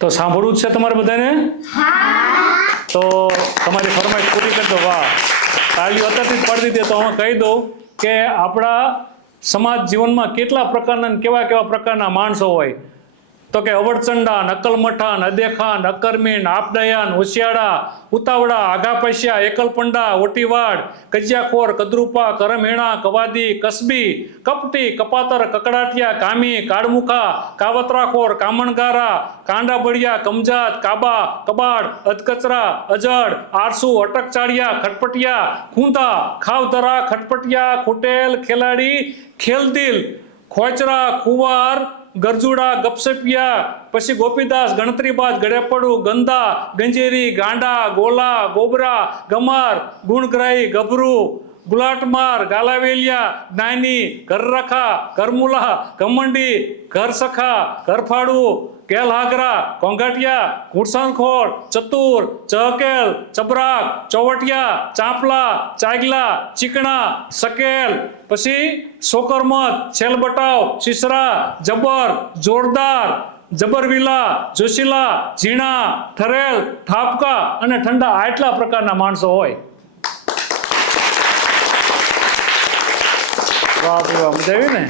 તો સાંભળવું જ છે તમારે બધાને? તો તમારી ફરમાઈશ પૂરી કરી દો વાહ. તાલીઓ અત્યારથી જ પાડી દીધી તો હું કહી દઉં કે આપણા સમાજ જીવનમાં કેટલા પ્રકારના કેવા કેવા પ્રકારના માણસો હોય. તો કે અવડચંડા નકલમઠાન અદેખાન અકર્મીન આપદયાન હોશિયાળા ઉતાવળા આઘા એકલપંડા, ઓટીવાડ, કજિયાખોર, કદરૂપા, કરમહેણા, કવાદી, કસબી, કપટી, કપાતર, કકડાટિયા, કામી, કાળમુખા, કાવતરાખોર, કામણગારા, કાંડાબળિયા, કમજાત, કાબા, કબાડ, અધકચરા, અજડ, આરસુ, અટકચાળિયા, ખટપટિયા, ખૂંદા, ખાવધરા, ખટપટિયા, ખોટેલ, ખેલાડી, ખેલદિલ, ખોચરા કુંવાર ગરજુડા, ગપસપિયા, પછી ગોપીદાસ, ગણતરીબાજ, ગળેપડું, ગંદા, ગંજેરી, ગાંડા, ગોલા, ગોબરા, ગમાર, ગુણગ્રાહી, ગભરું, ગુલાટમાર, ગાલાવેલિયા જ્ઞાની ઘરરખા, ઘરમુલા, ઘમંડી, ઘરસખા ઘરફાડું કેલહાગરા કોંગટિયા ઘૂડસણખોર ચતુર ચહકેલ, ચબરાક, ચોવટિયા, ચાંપલા, ચાગલા, ચીકણા, સકેલ. પછી સોકરમત, છેલબટાવ, શીસરા, જબર, જોરદાર, જબરવિલા, જોશીલા, ઝીણા ઠરેલ ઠાપકા અને ઠંડા આટલા પ્રકારના માણસો હોય. વાહ વાહ, મજા ને?